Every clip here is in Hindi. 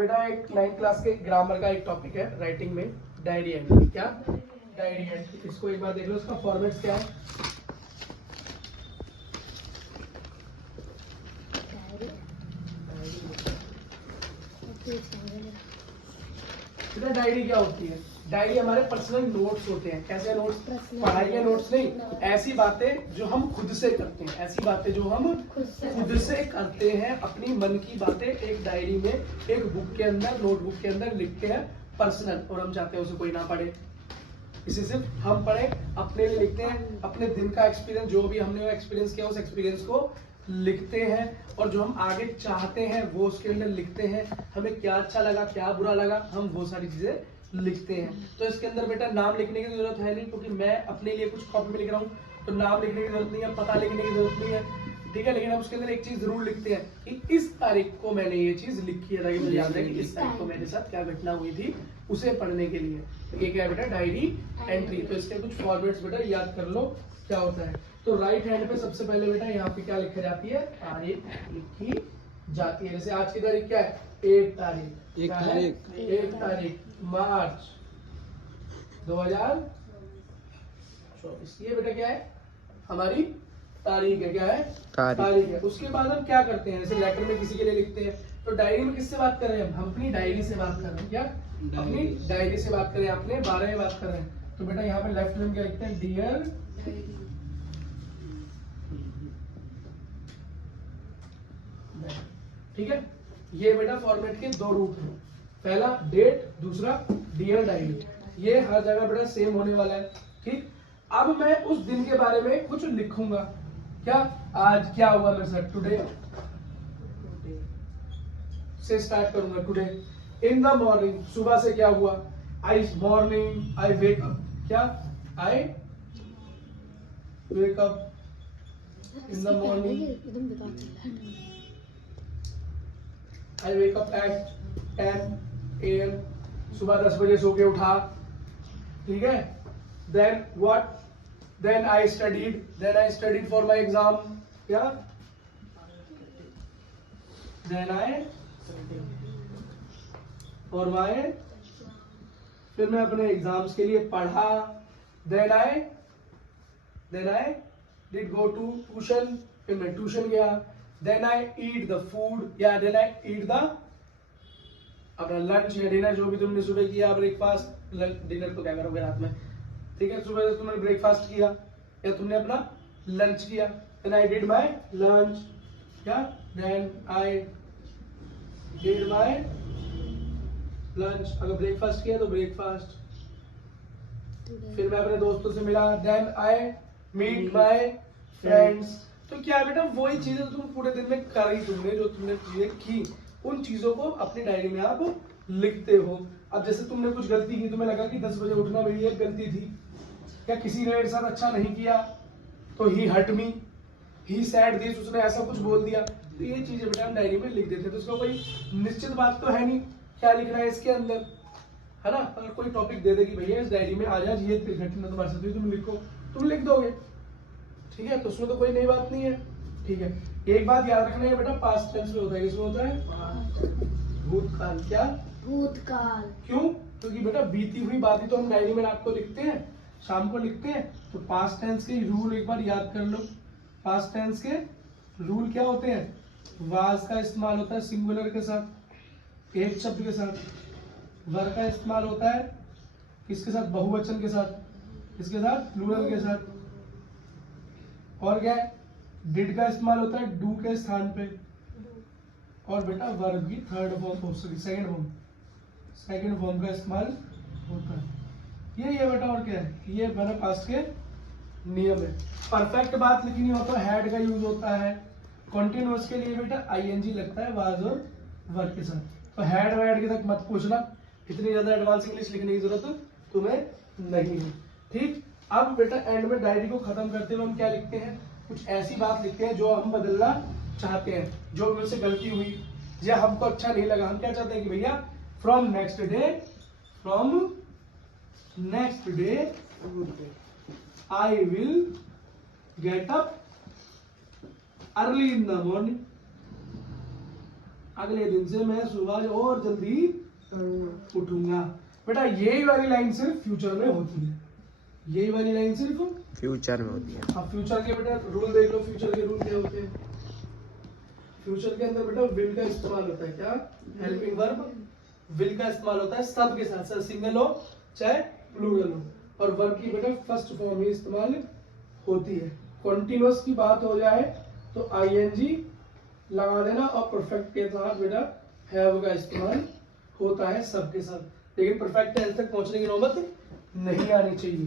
बेटा एक 9th क्लास के ग्रामर का एक टॉपिक है राइटिंग में, डायरी एंट्री। क्या डायरी एंट्री, इसको एक बार देख लो, इसका फॉर्मेट क्या है। बेटा डायरी क्या होती है? डायरी हमारे पर्सनल नोट्स होते हैं। कैसे नोट्स? पढ़ाई के नोट्स नहीं, ऐसी बातें जो हम खुद से करते हैं, ऐसी बातें जो हम खुद से करते हैं, अपनी मन की बातें एक डायरी में, एक बुक के अंदर, नोटबुक के अंदर लिखते हैं पर्सनल, और हम चाहते हैं उसे कोई ना पढ़े, इसे सिर्फ हम पढ़े, अपने लिए लिखते हैं। अपने दिन का एक्सपीरियंस, जो भी हमने एक्सपीरियंस किया, उस एक्सपीरियंस को लिखते हैं, और जो हम आगे चाहते हैं वो उसके अंदर लिखते हैं। हमें क्या अच्छा लगा, क्या बुरा लगा, हम वो सारी चीजें लिखते हैं। तो इसके अंदर बेटा नाम लिखने की जरूरत है नहीं, क्योंकि मैं अपने लिए कुछ कॉपी में लिख रहा हूँ, तो नाम लिखने की जरूरत नहीं है, पता लिखने की जरूरत नहीं है, ठीक है। लेकिन हम उसके अंदर एक चीज जरूर लिखते हैं कि इस तारीख को मैंने ये चीज लिखी है, ताकि मुझे याद है कि इस तारीख को मेरे साथ क्या घटना हुई थी, उसे पढ़ने के लिए। तो ये क्या है बेटा? Diary entry. तो इसके कुछ फॉर्मेट्स बेटा याद कर लो क्या होता है। तो राइट हैंड पे सबसे पहले बेटा यहाँ पे क्या लिखी जाती है? तारीख लिखी जाती है। जैसे आज की तारीख क्या है? 1 तारीख। 1 तारीख मार्च 2024। ये बेटा क्या है? हमारी तारीख है। क्या है? तारीख है। उसके बाद हम क्या करते हैं? जैसे लेटर में किसी के लिए लिखते हैं, तो डायरी में किससे बात कर रहे हैं? हम अपनी डायरी से बात कर रहे हैं। क्या? अपनी डायरी से बात कर रहे हैं, अपने बारे में बात कर रहे हैं। तो बेटा यहाँ पे लेफ्ट में क्या लिखते हैं? डियर ठीक है। ये बेटा फॉर्मेट के 2 रूप हैं, पहला डेट, दूसरा डियर डायरी। ये हर जगह बेटा सेम होने वाला है, ठीक। अब मैं उस दिन के बारे में कुछ लिखूंगा। क्या? आज क्या हुआ मेरे साथ? टुडे से स्टार्ट करूंगा। टुडे इन द मॉर्निंग, सुबह से क्या हुआ? I morning I wake up. क्या? I wake up in the morning, I wake up at 10 AM, सुबह 10 बजे सो के उठा, ठीक है। Then what? Then I studied for my exam. क्या? देन आई फॉर माई, फिर मैं अपने एग्जाम्स के लिए पढ़ा। Then I did go to tuition, फिर मैं ट्यूशन गया। Then I eat the food, या देन आई ईट द अपना लंच या डिनर, जो भी तुमने सुबह किया, ब्रेकफास्ट, डिनर तो क्या करोगे रात में, ठीक है। सुबह तुमने ब्रेकफास्ट किया या तुमने अपना लंच किया। Then I did my lunch. क्या? Then I did my lunch. अगर ब्रेकफास्ट किया तो ब्रेकफास्ट। फिर मैं अपने दोस्तों से मिला। Then I meet my friends. तो क्या बेटा? वही चीजें तुम पूरे दिन में करी, तुमने जो तुमने चीजें की, उन चीजों को अपनी डायरी में आप लिखते हो। अब जैसे तुमने कुछ गलती की, तुम्हें लगा कि 10 बजे उठना मेरी एक गलती थी, क्या किसी ने मेरे साथ अच्छा नहीं किया, तो he hurt me, he said this, उसने ऐसा कुछ बोल दिया, तो ये चीजें बेटा हम डायरी में लिख देते हैं। तो इसका कोई निश्चित बात तो है नहीं क्या लिखना है इसके अंदर, है ना। अगर कोई टॉपिक दे दे कि भैया इस डायरी में आज ये घटना तुम्हारे साथ हुई, तुम लिखो, तुम लिख दोगे, ठीक है। तो उसमें तो कोई नई बात नहीं है, ठीक है। एक बात याद रखना है बेटा, पास्ट टेंस में होता है। किसमें होता है? भूतकाल। क्या? भूतकाल। क्यों? क्योंकि बेटा बीती हुई बातें तो हम डायरी में रात को लिखते हैं, शाम को लिखते हैं। तो पास्ट टेंस के रूल एक बार याद कर लो। पास्ट टेंस के रूल क्या होते हैं? वाज का इस्तेमाल होता है सिंगुलर के साथ, एक शब्द के साथ। वर का इस्तेमाल होता है किसके साथ? बहुवचन के साथ। किसके साथ? प्लूरल के साथ। और क्या है? डिड का इस्तेमाल होता है डू के स्थान पे। और बेटा वर्ब की सेकंड फॉर्म का इस्तेमाल होता है। ये बेटा, और क्या है? ये मेरे पास के नियम है। परफेक्ट बात लिखनी हो तो हैड का यूज होता है। कॉन्टिन्यूअस के लिए बेटा आईएनजी लगता है वाज और वर के साथ। तो हैड वैड के तक मत पूछना, इतनी ज्यादा एडवांस इंग्लिश लिखने की जरूरत तुम्हें नहीं है, ठीक। अब बेटा एंड में डायरी को खत्म करते हुए हम क्या लिखते हैं? कुछ ऐसी बात लिखते हैं जो हम बदलना चाहते हैं, जो मुझसे गलती हुई या हमको अच्छा नहीं लगा। हम क्या चाहते हैं कि भैया from next day I will get up early in the morning. अगले दिन से मैं सुबह और जल्दी उठूंगा। बेटा यही वाली लाइन सिर्फ फ्यूचर में होती है, यही वाली लाइन सिर्फ फ्यूचर में होती है। अब फ्यूचर के बेटा रूल देख लो, फ्यूचर के रूल क्या होते हैं। फ्यूचर के अंदर बेटा विल का इस्तेमाल होता है, क्या हेल्पिंग वर्ब विल का इस्तेमाल होता है सब के साथ, चाहे सिंगल हो चाहे प्लूरल हो, और वर्ब की बेटा फर्स्ट फॉर्म ही इस्तेमाल होती है। कॉन्टिन्यूअस की बात हो जाए तो आईएनजी लगा देना, और परफेक्ट के साथ बेटा हैव का इस्तेमाल होता है सबके साथ, लेकिन परफेक्ट टेंस तक पहुंचने की नौबत नहीं आनी चाहिए,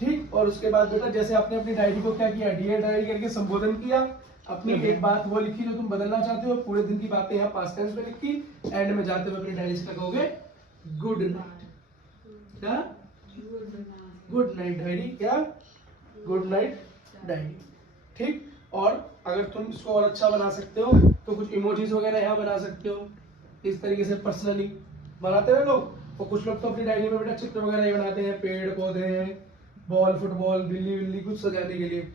ठीक। और उसके बाद बेटा जैसे आपने अपनी डायरी को क्या किया, डियर डायरी करके संबोधन किया, अपनी एक बात वो लिखी जो तुम बदलना चाहते हो, पूरे दिन की बातें यहाँ पास्ट टेंस में लिखी, एंड में जाते हुए अपनी डायरी से कहोगे गुड नाइट, क्या गुड नाइट डायरी, क्या गुड नाइट डायरी, ठीक। और अगर तुम इसको और अच्छा बना सकते हो तो कुछ इमोजीज वगैरह यहाँ बना सकते हो, इस तरीके से पर्सनली बनाते हैं लोग। और कुछ लोग तो अपनी डायरी में बेटा चित्र वगैरह ही बनाते हैं, पेड़ पौधे, बॉल फुटबॉल बिल्ली बिल्ली कुछ सजाने के लिए,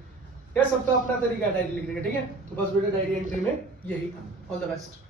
यह सबका अपना तरीका है डायरी लिखने का, ठीक है। तो बस बेटा डायरी एंट्री में यही था। All the best.